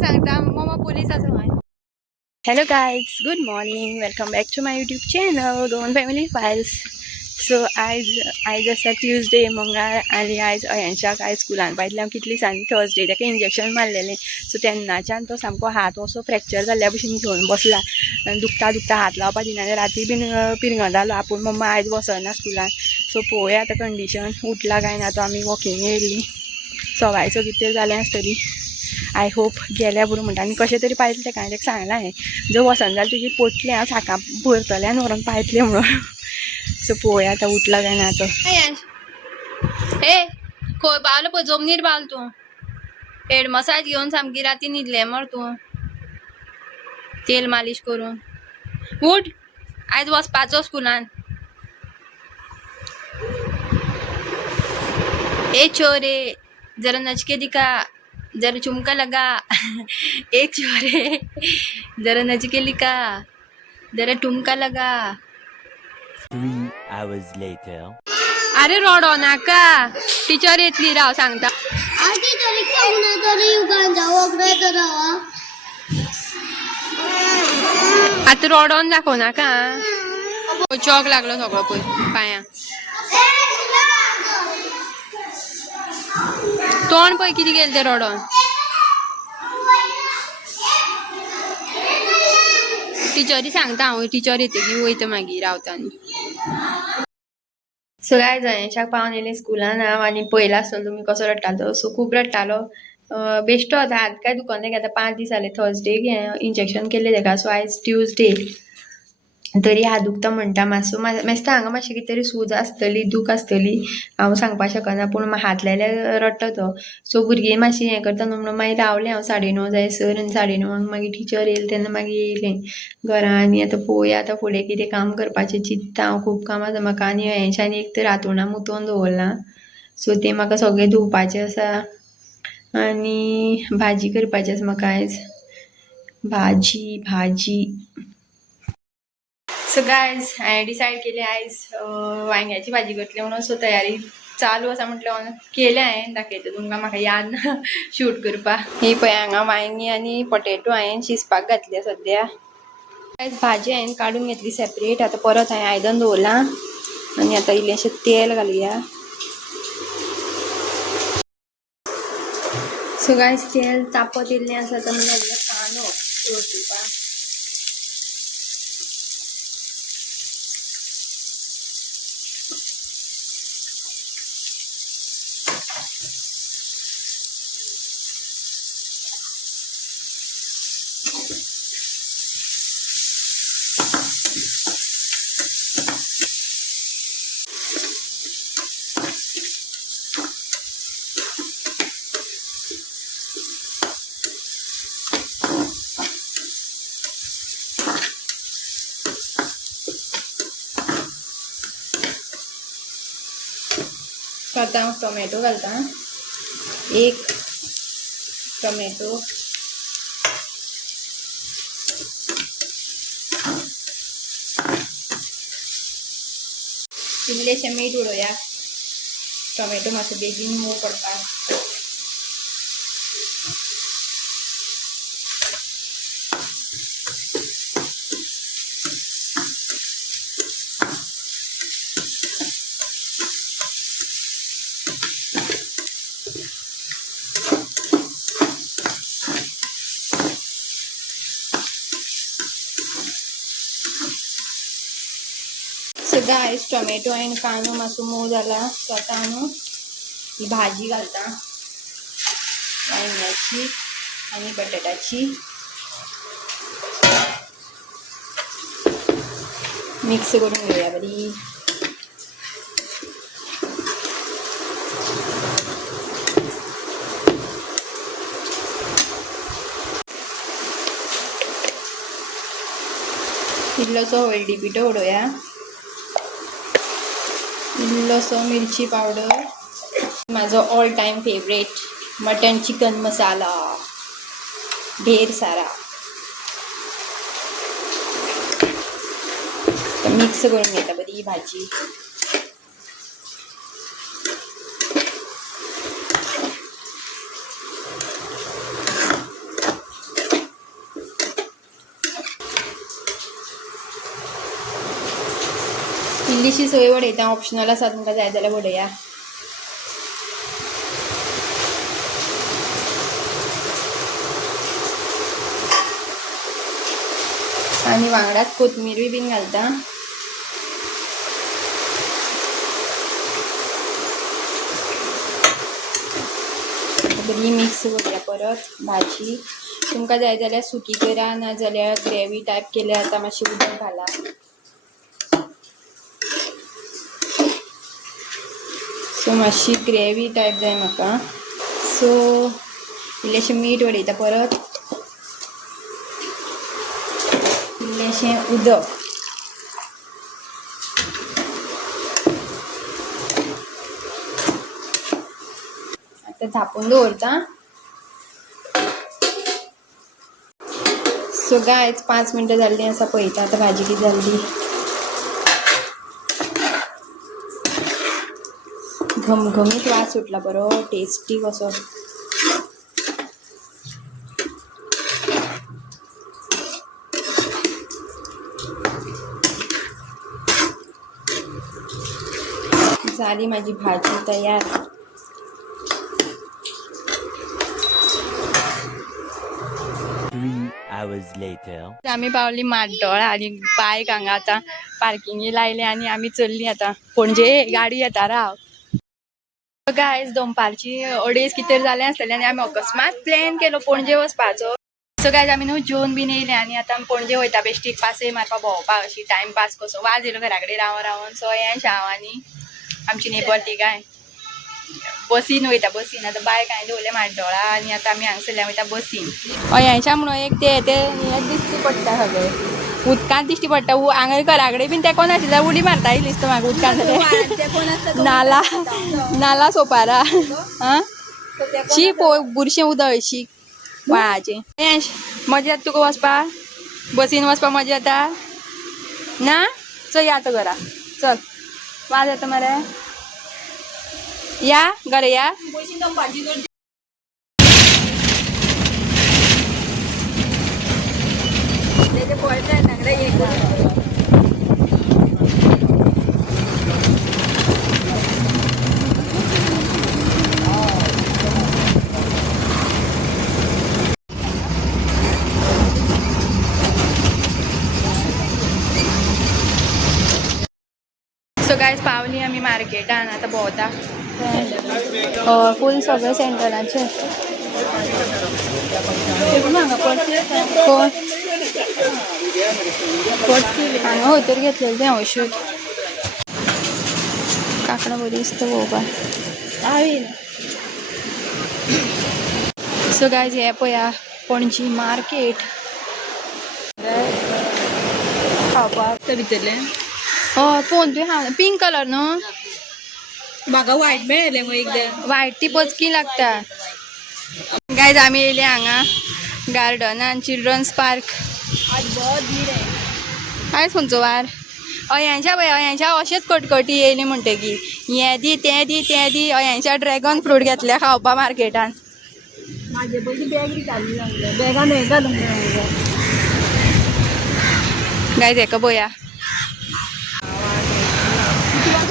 सांगता मम्मा पोलिसाचो माय. Hello guys, good morning, welcome back to my YouTube channel दोन फॅमिली फायल्स. सो आयज आसा ट्यूजडे मंगळ आनी आयज अयांशाक आयज स्कुलान पायतलें हांव कितली सांग थर्सडे ताका इंजेक्शन मारलेलें. सो तेन्नाच्यान तो सामको हात असो फ्रॅक्चर जाल्ल्या भशेन घेवन बसला. दुखता दुखता हात लावपा दिना आनी राती बीन पिरगळटालो आपूण मम्मा आयज वसना स्कुलान. सो पळोवया आतां कंडिशन उठला काय ना. तो आमी वॉकिंग येयल्ली सवायचो कितें जालें आसतली. आय होप गेल्या बरो म्हणटा आनी कशें तरी पायतलें तेका हांवें ताका सांगलां हें जर वसन जाल्यार तुजी पोटलें हांव साकां भरतलें आनी व्हरोन पायतलें म्हणून. सो पळोवया आतां उठला काय ना तो. ए खंय पावलो पळय जमनीर पावलो तूं. हेड मसाज घेवन सामकी राती न्हिदलें मरे तूं तेल मालिश करून. उठ आयज वचपाचो स्कुलान. ए छोरे जरा नचके दिखा, जरा चुमका लगा. एक छोरे जरा नचके लिखा, जरा ठुमका लगा. 3 hours later. अरे रडो नाका, टीचर येतली राव सांगता. आता रडोन दाखव नाका. चॉक लागलो सगळो पळय पांयां. तोंड पळय कितें केलें तें रडोन. टिचरी सांगता हांव, टिचर येतकीर वयता मागीर रावता. सो गायज अयांशाक पावन येयलें स्कुलान हांव आनी पयला आसतना तुमी कसो रडटालो. सो खूब रडटालो. बेश्टो आतां हात काय दुखोना तेका. आतां 5 दीस जाले थर्सडे इंजेक्शन केल्लें तेका. सो आयज ट्यूजडे तरी हात दुखता म्हणटा. मातसो मेस्ता हांगा मातशी कितें तरी सूज आसतली, दूख आसतली. हांव सांगपाक शकना पूण हात लायल्यार रडटा तो. सो भुरगीं मातशी हें करता न्हू म्हणून मागीर रावलें हांव 9:30 जायसर. आनी 9:30 मागीर टिचर येयली तेन्ना मागीर येयलें घरा. आनी आतां पळोवया आतां फुडें कितें काम करपाचें चिंतता हांव. खूब काम आसा म्हाका आनी हेंच्यानी एक तर हातरुणा मुतोवन दवरलां. सो तें म्हाका सगळें धुवपाचें आसा आनी भाजी करपाची आसा म्हाका आयज. भाजी सो गायज हांवें डिसायड केलें आयज वांयग्याची भाजी करतलें म्हणून. सो तयारी चालू आसा म्हटलें केलें हांवें. दाखयता तुमकां, म्हाका याद ना शूट करपाक. ही पळय हांगा वांयगी आनी पोटेटो हांवें शिजपाक घातल्या सद्या. आयज भाजी हांवें काडून घेतली सेपरेट. आतां परत हांवें आयदन दवरलां आनी आतां इल्लेंशें तेल घालुया. सो गायज तेल तापत येयल्लें आसा. आतां घालुया कांदो तळसुवपाक. आतां टोमॅटो घालता. एक टोमॅटो, इल्लेशें मीठ उडोवया. टोमॅटो मातसो बेगीन मोव पडपाक. सो गायज टोमॅटो आनी कांदो मातसो मोव जाला. सो आतां हांव ही भाजी घालता वांयग्याची आनी बटाटाची. मिक्स करून घेवया बरी. इल्लोसो हळदी पिठो उडोवया. इल्लोसो मिरची पावडर. म्हाजो all time favourite mutton chicken masala ढेर सारा. मिक्स करून घेता बरी भाजी. इल्लीशी सोय वडयता ऑप्शनल आसा तुमकां जाय जाल्यार वडया. आणि वांगडाच कोथमीर बीन घालता. बरी मिक्स करूया परत भाजी. तुमकां जाय जाल्यार सुकी करा ना जाल्यार ग्रेवी टायप केल्यार आतां मातशी उदक घाला. सो मातशी ग्रेवी टायप जाय म्हाका. सो इल्लेशें मीठ वडयता परत. इल्लेशें उदक. आतां झापून दवरता. सो गायज 5 मिनटां जाल्लीं आसा पळयता आतां भाजी कितें जाल्ली. घमघमीत वास सुटला बरो टेस्टी कसो. जाली माझी भाजी तयार. Hours later. आम्ही पावली माड्डोळा आणि बायक हांगा आतां पार्किंगी लायले आणि आम्ही चल्ली आतां पणजे. गाडी येता राव. गायज दनपारची 2:30 कितें जालें आसतलें आनी आमी अकस्मात प्लॅन केलो पणजे वचपाचो. सो गायज आमी न्हू जेवन बीन येयले आनी आतां आमी पणजे वयता बेश्टीक पासय मारपाक भोंवपाक अशी टायमपास कसो. वाज येयलो घरा कडेन रावन रावन. सो हें हांव आनी आमची नेबर ती काय बसीन वयता. बसीन आतां बायक हांवें दवरलें माड्डोळा आनी आतां आमी हांगसरल्यान वयता बसीन. अयांशा म्हणून एक ते हें दिश्टी पडटा सगळें उदकांत दिश्टी पडटा. हांगा घरा कडेन बीन तेको नाशिल्ल्यार उडी मारता येयली दिसता म्हाका उदकांत. नाला नाला सोपारा आं शी बुरशें उदक हळशी व्हाळाचें. मजा येता तुका वचपाक? बसीन वचपाक मजा येता ना? चल या आतां घरा चल. वाज येता मरे या घरा या. सो गायज पावली आमी मार्केटान आतां भोंवता. फूल सगळें सेंटराचें. हांगा खंय तरी घेतलेलें तें हळशीक. कांकणां बरी दिसता पळोवपाक. सो गायज हे पळया पणजी मार्केट. खावपाक ते भितरलें हय पळोवन तुवें हांव पिंक कलर न्हू म्हाका व्हायट मेळ्ळें मग एकदां. व्हायट ती पचकी लागता. गायज आमी येयले हांगा गार्डनान चिल्ड्रन्स पार्क. आयज खंयचो वार? अयांशा पळय अयांशा अशेंच कटकटी येयली म्हणटकीर हें दी तें दी तें दी. अयांशा ड्रॅगन फ्रूट घेतल्या खावपा मार्केटान. गायज हेका पळया.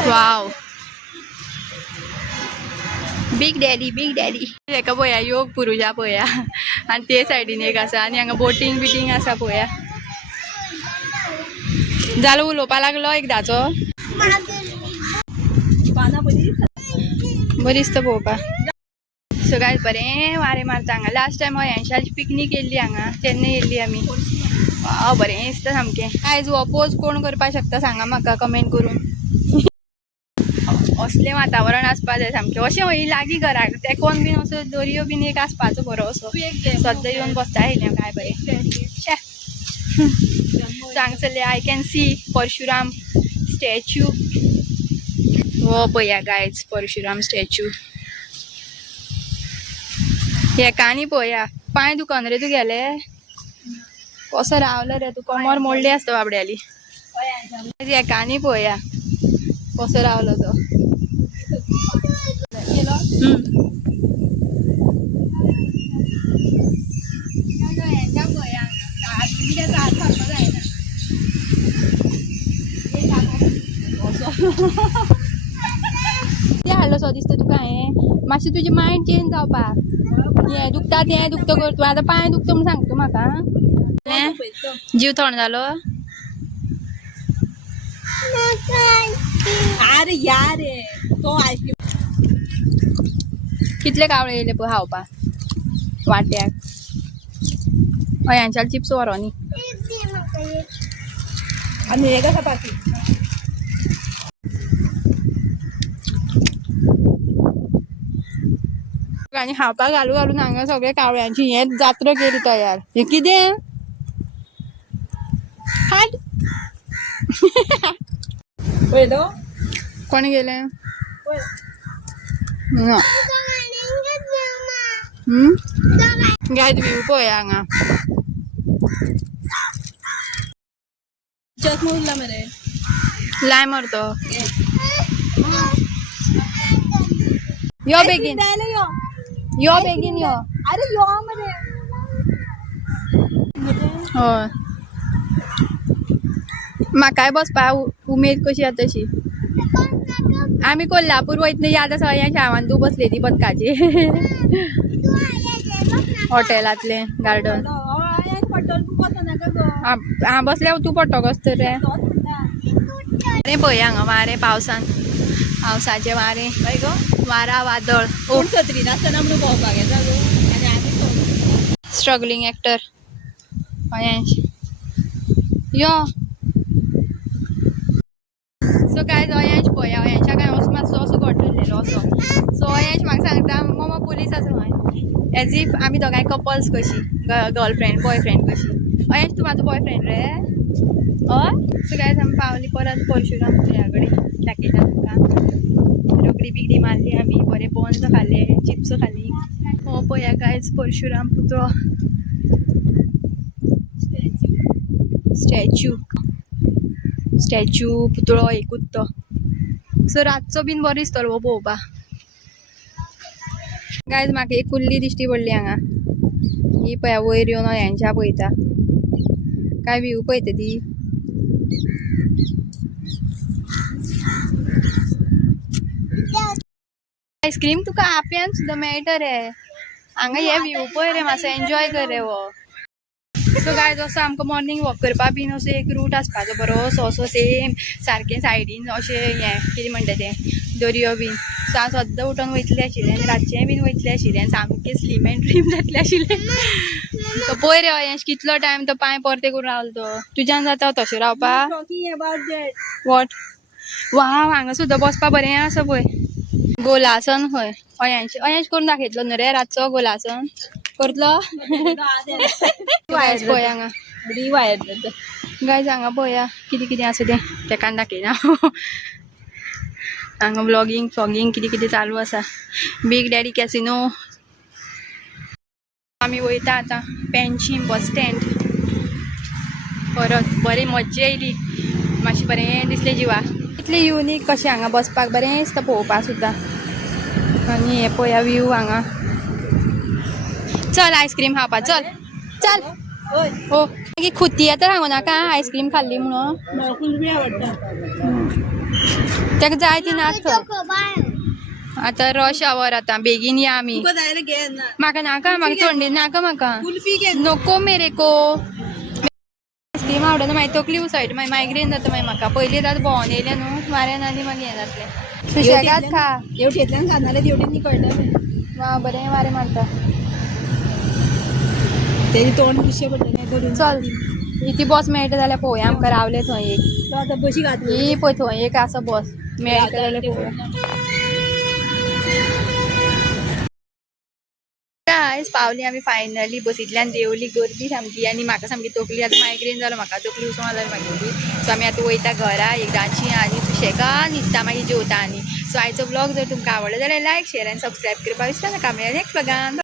Wow big daddy big daddy. हेका पळया योग पुरुजा पळया आनी ते सायडीन एक आसा आनी हांगा बोटींग बिटींग आसा पळया. जालो उलोवपा लागलो एकदाचो. बरी दिसता पळोवपाक. सो गायज बरें वारें मारता हांगा. लास्ट टायम अयांशाची पिकनीक येयल्ली हांगा तेन्ना येयल्ली आमी. वाव बरें दिसता सामकें. गायज हो पोज कोण करपाक शकता सांगा म्हाका कमेंट करून. असलें वातावरण आसपा जाय सामकें. अशें हय लागीं घरा तेकोन बीन असो दर्यो बीन एक आसपाचो बरो असो. सद्दां येवन बसता आयलें काय बरें. सांगसले I can see Parshuram statue. हो पळया गायज परशुराम स्टॅच्यू. हेकांनी पळया पांय दुखोन रे तुगेले. कसो रावलो रे तू कमर मोडली आसता बाबड्याली. हेकांनी पळया कसो रावलो तो. ते हाडलो सो दिसता तुका हें मातशी तुजी मायंड चेंज जावपाक हें दुखता तें दुखता कर तूं आतां पांय दुखता म्हूण सांगता म्हाका जीव थोंड जालो अरे यार तो आयस्क्रीम कितले कावळे येयले पळय खावपाक वाट्याक अयांच्याल चिप्स व्हरो न्ही आणि हे कसा पाकी आनी खावपाक घालू घालून हांगा सगळे कावळ्यांची हें जात्रा केली तयार हें कितें हाड पळयलो कोण गेले पळय ना गायत व्यू पळय हांगा चष्मा उरला मरे लाय मरतो यो बेगीन द्यायला यो यो बेगीन यो अरे यो मरे हय म्हाकाय बसपा उमेद कशी आसा तशी आमी कोल्हापूर वयतना याद आसा ह्या शावान तूं बसलेली बदकाची हॉटेलांतले गार्डन पटल तू कसं नाका गो हांव बसल्यार तूं पडटो कस तर रे तोच म्हणटा अरे पळय हांगा वारें पावसान पावसाचें वारें बाय गो वारा वादळ कोण सत्री नासतना म्हणून भोंवपाक येता गो आनी आमी स्ट्रगलिंग एक्टर अयांश यो सो काय अयांश पळय अयांशा काय असो मातसो असो घडलेलो असो सो अयांश म्हाका सांगता मम्मा पुलीस आसा खंय एज इफ आमी दोगांय कपल्स कशी गर्लफ्रेंड बॉयफ्रेंड कशी अयांश तूं म्हाजो बॉयफ्रेंड रे हय सो काय आमी पावली परत परशुराम ह्या कडेन दाखयता तुमकां रोकडी बिगडी मारली आमी बरे बन्स खाल्ले चिप्स खाल्ली हो पळया गायज परशुराम पुतळो स्टॅच्यू पुतळो एकूच तो सो रातचो बीन बरो दिसतलो पळोवपाक गायज म्हाका एक कुल्ली दिश्टी पडली हांगा ही पळया वयर येवन ह्यांच्या पळयता काय व्यू पळयता ती आयस्क्रीम तुका आप्यान सुद्दां मेळटा रे हांगा हे व्यू पळय रे मातसो एन्जॉय कर रे हो सो गायज असो आमकां मॉर्निंग वॉक करपाक बीन असो एक रूट आसपाचो बरो असो सेम सारकें सायडीन अशें हें कितें म्हणटा तें दर्यो बीन सो हांव सद्दां उठोन वयतलें आशिल्लें आनी रातचें बीन वयतलें आशिल्लें आनी सामकें स्लीम एंड ड्रीम जातलें आशिल्लें तो पळय रे अयेंश कितलो टायम तो पांय परते करून रावलो तो तुज्यान जाता तशें रावपाक talking about that what wow हांगा सुद्दां बसपा बरें आसा पळय गोलासन खंय अयांश करून दाखयतलो न्हू रे रातचो गोलासन करतलो गायज पळय हांगा बरी वायर गायज हांगा पळया कितें कितें आसा तें तेका दाखयना हांगा व्लॉगिंग फ्लॉगिंग कितें कितें चालू आसा बिग डॅडी कॅसिनो आमी वयता आतां पेन्शीम बस स्टँड परत बरी मज्जा येयली मातशें बरें दिसलें जिवाक इतलें युनीक कशें हांगा बसपाक बरें दिसता पळोवपाक सुद्दां आनी हे पळया व्यू हांगा चल आयस्क्रीम खावपा चल चल ओय हो मागीर खुती येता सांगू नाका आयस्क्रीम खाल्ली म्हणून म्हाका कुल्फी आवडटा ताका जाय ती नाच थंय आतां रश आवर आतां बेगीन या आमी तुका जायला घे ना म्हाका नाका म्हाका थंडी नाका म्हाका कुल्फी घे नको मेरेको आयस्क्रीम आवडना मागीर तकली उसळटा मागीर मायग्रेन जाता मागीर म्हाका पयलीं आतां भोंवोन येयलें न्हू वाऱ्यान आनी मागीर हें जातलें सुशेगाद खा एवढेंतल्यान खानाले तेवढें कळटा वा बरें वारें मारता तेजी तोंड कुशें पडटा धरून चल ती बस मेळटा जाल्यार पळोवया आमकां रावले थंय एक तो आतां बशी घातली ही पळय थंय एक आसा बस मेळटा जाल्यार पळोवया गायज पावली आमी फायनली बसींतल्यान देंवली गर्दी सामकी आनी म्हाका सामकी तकली आतां मायग्रेन जालो म्हाका तकली उसळों लागली म्हागेली सो आमी आतां वयता घरा एकदांची आनी सुशेगाद न्हिदता मागीर जेवता आनी सो आयचो ब्लॉग जर तुमकां आवडलो जाल्यार लायक शेअर आनी सबस्क्रायब करपाक विसरनाका मेळया नेक्स्ट ब्लॉगान